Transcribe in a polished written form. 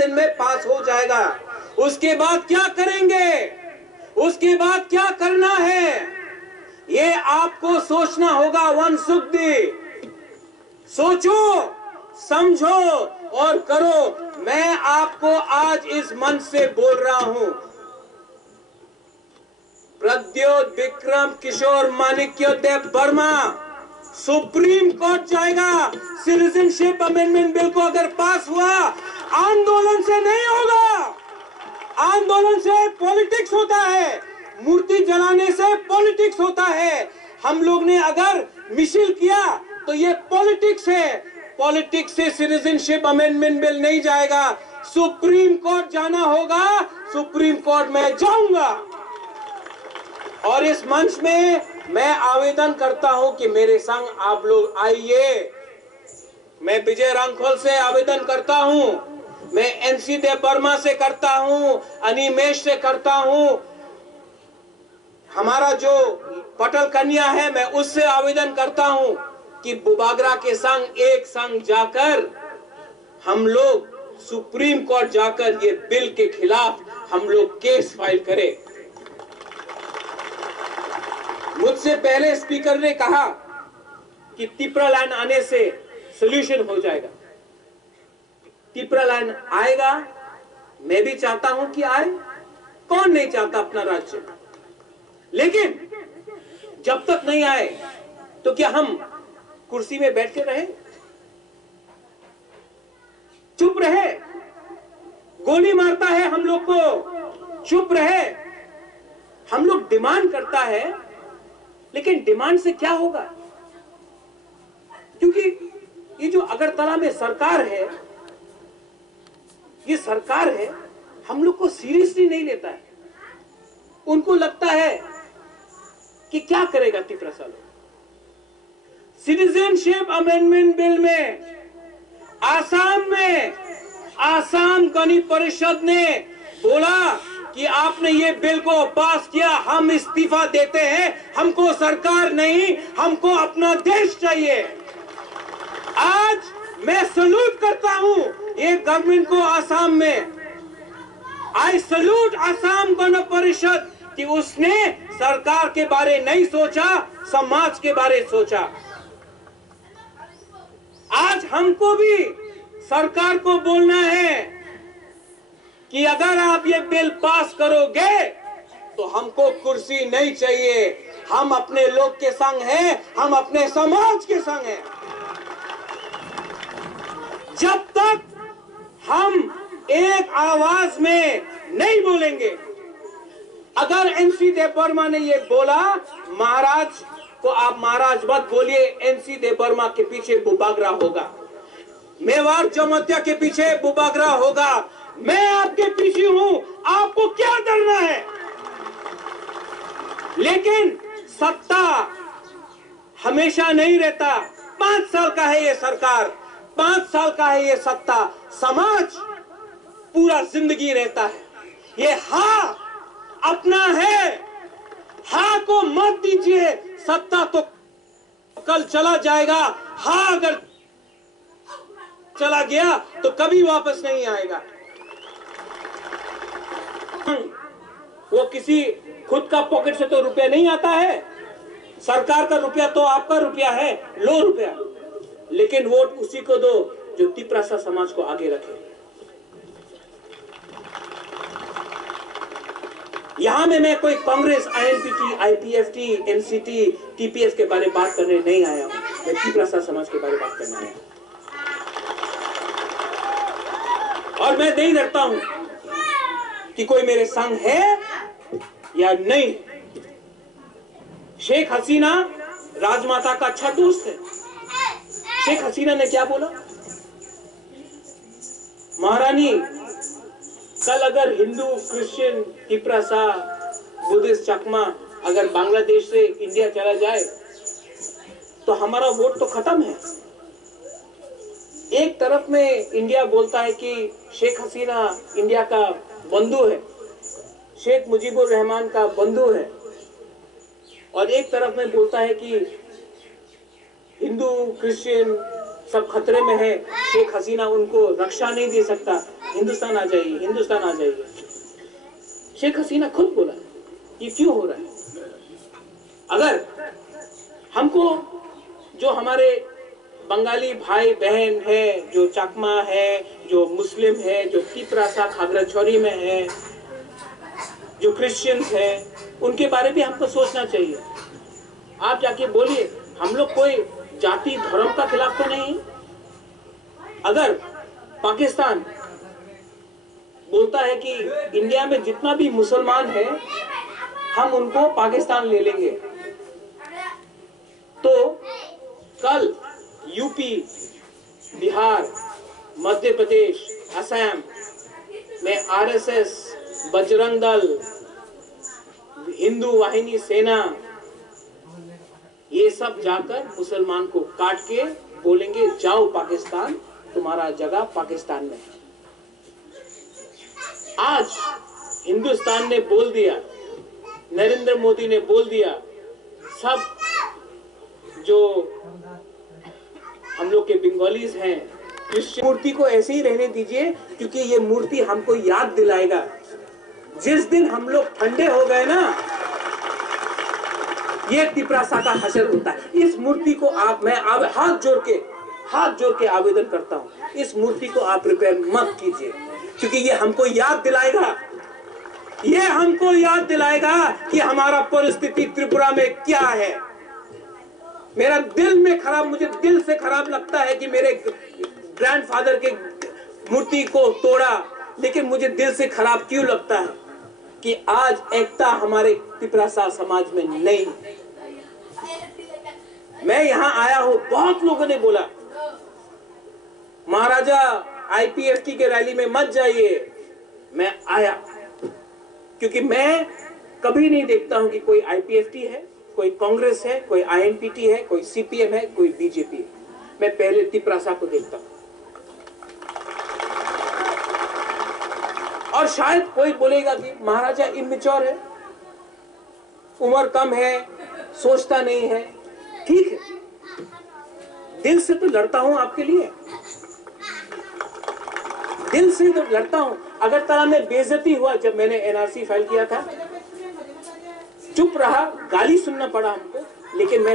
दिन में पास हो जाएगा। उसके बाद क्या करेंगे, उसके बाद क्या करना है, ये आपको सोचना होगा। वनसुखदी, सोचो, समझो और करो। मैं आपको आज इस मंच से बोल रहा हूं, प्रद्योत विक्रम किशोर माणिक्योदेव वर्मा सुप्रीम कोर्ट जाएगा। सिटीजनशिप अमेंडमेंट बिल को अगर पास हुआ, आंदोलन से नहीं होगा। आंदोलन से पॉलिटिक्स होता है, मूर्ति जलाने से पॉलिटिक्स होता है। हम लोग ने अगर मिছিল किया तो ये पॉलिटिक्स है। पॉलिटिक्स से सिटीजनशिप अमेंडमेंट बिल नहीं जाएगा। सुप्रीम कोर्ट जाना होगा, सुप्रीम कोर्ट में जाऊंगा। और इस मंच में मैं आवेदन करता हूं कि मेरे संग आप लोग आइए। मैं विजय रांखोल से आवेदन करता हूं, मैं एनसी देव वर्मा से करता हूं, अनिमेश से करता हूं, हमारा जो पटल कन्या है मैं उससे आवेदन करता हूं कि बुबागरा के संग एक संग जाकर हम लोग सुप्रीम कोर्ट जाकर ये बिल के खिलाफ हम लोग केस फाइल करें। मुझसे पहले स्पीकर ने कहा कि तिपरा लाइन आने से सॉल्यूशन हो जाएगा। तिपरा लाइन आएगा, मैं भी चाहता हूं कि आए, कौन नहीं चाहता अपना राज्य, लेकिन जब तक नहीं आए तो क्या हम कुर्सी में बैठ के रहे, चुप रहे? गोली मारता है हम लोग को, चुप रहे? हम लोग डिमांड करता है, लेकिन डिमांड से क्या होगा? क्योंकि ये जो अगरतला में सरकार है, ये सरकार है हम लोग को सीरियसली नहीं लेता है। उनको लगता है कि क्या करेगा तिपरा सालों। सिटीजनशिप अमेंडमेंट बिल में आसाम में आसाम गण परिषद ने बोला कि आपने ये बिल को पास किया, हम इस्तीफा देते हैं, हमको सरकार नहीं, हमको अपना देश चाहिए। आज मैं सैल्यूट करता हूं ये गवर्नमेंट को आसाम में। आई सैल्यूट आसाम गण परिषद कि उसने सरकार के बारे नहीं सोचा, समाज के बारे सोचा। आज हमको भी सरकार को बोलना है कि अगर आप ये बिल पास करोगे तो हमको कुर्सी नहीं चाहिए, हम अपने लोग के संग हैं, हम अपने समाज के संग हैं। जब तक हम एक आवाज में नहीं बोलेंगे, अगर एनसी देव वर्मा ने ये बोला, महाराज को आप महाराज मत बोलिए, एनसी देव वर्मा के पीछे बुबागरा होगा, मेवाड़ जमतिया के पीछे बुबागरा होगा, मैं आपके पीछे हूं, आपको क्या डरना है? लेकिन सत्ता हमेशा नहीं रहता। 5 साल का है ये सरकार, 5 साल का है ये सत्ता, समाज पूरा जिंदगी रहता है। ये हाँ अपना है, हाँ को मत दीजिए, सत्ता तो कल चला जाएगा, हाँ अगर चला गया तो कभी वापस नहीं आएगा। वो किसी खुद का पॉकेट से तो रुपया नहीं आता है, सरकार का रुपया तो आपका रुपया है, लो रुपया, लेकिन वोट उसी को दो जो तिपरासा समाज को आगे रखे। यहां में मैं कोई कांग्रेस, आईएनपीटी, आईपीएफटी, एनसीटी, टीपीएस के बारे में बात करने नहीं आया हूं, मैं तिपरासा समाज के बारे में बात करने आया हूं। और मैं नहीं डरता हूं कि कोई मेरे संग है या नहीं। शेख हसीना राजमाता का अच्छा दोस्त है। शेख हसीना ने क्या बोला? महारानी, कल अगर हिंदू, क्रिश्चियन, तिपरासा, बुद्धिस्ट, चकमा अगर बांग्लादेश से इंडिया चला जाए तो हमारा वोट तो खत्म है। एक तरफ में इंडिया बोलता है कि शेख हसीना इंडिया का बंधु है, शेख मुजीबुर रहमान का बंधु है, और एक तरफ में बोलता है कि हिंदू, क्रिश्चियन, सब खतरे में है, शेख हसीना उनको रक्षा नहीं दे सकता, हिंदुस्तान आ जाइए, हिंदुस्तान आ जाइए। शेख हसीना खुद बोला ये क्यों हो रहा है? अगर हमको जो हमारे बंगाली भाई बहन है, जो चकमा है, जो मुस्लिम है, जो तिपरासा खागराछोरी में है, जो क्रिश्चियंस है, उनके बारे में हमको सोचना चाहिए। आप जाके बोलिए, हम लोग कोई जाति धर्म का खिलाफ तो नहीं। अगर पाकिस्तान बोलता है कि इंडिया में जितना भी मुसलमान है हम उनको पाकिस्तान ले लेंगे, तो कल यूपी, बिहार, मध्य प्रदेश, असम में आरएसएस, बजरंग दल, हिंदू वाहिनी सेना, ये सब जाकर मुसलमान को काट के बोलेंगे जाओ पाकिस्तान, तुम्हारा जगह पाकिस्तान में है। आज हिंदुस्तान ने बोल दिया, नरेंद्र मोदी ने बोल दिया, सब जो हम लोग के बंगालीज हैं, इस मूर्ति को ऐसे ही रहने दीजिए, क्योंकि ये मूर्ति हमको याद दिलाएगा जिस दिन हम लोग ठंडे हो गए ना, ये तिपरासा का हशर होता है। इस मूर्ति को मैं हाथ जोड़ के आवेदन करता हूं, इस मूर्ति को आप रिपेयर मत कीजिए, क्योंकि ये हमको याद दिलाएगा, ये हमको याद दिलाएगा कि हमारा परिस्थिति त्रिपुरा में क्या है। मेरा दिल में खराब, मुझे दिल से खराब लगता है कि मेरे ग्रैंडफादर के मूर्ति को तोड़ा, लेकिन मुझे दिल से खराब क्यों लगता है कि आज एकता हमारे तिपरासा समाज में नहीं। मैं यहां आया हूं, बहुत लोगों ने बोला महाराजा आईपीएफटी के रैली में मत जाइए, मैं आया क्योंकि मैं कभी नहीं देखता हूं कि कोई आईपीएफटी है, कोई कांग्रेस है, कोई आईएनपीटी है, कोई सीपीएम है, कोई बीजेपी है। मैं पहले तिपरासा को देखता हूं। और शायद कोई बोलेगा कि महाराजा इमेच्योर है, उम्र कम है, सोचता नहीं है। ठीक है, दिल से तो लड़ता हूं आपके लिए, दिल से तो लड़ता हूं। अगरतला में बेइज्जती हुआ जब मैंने एनआरसी फाइल किया था, चुप रहा, गाली सुनना पड़ा हमको, लेकिन मैं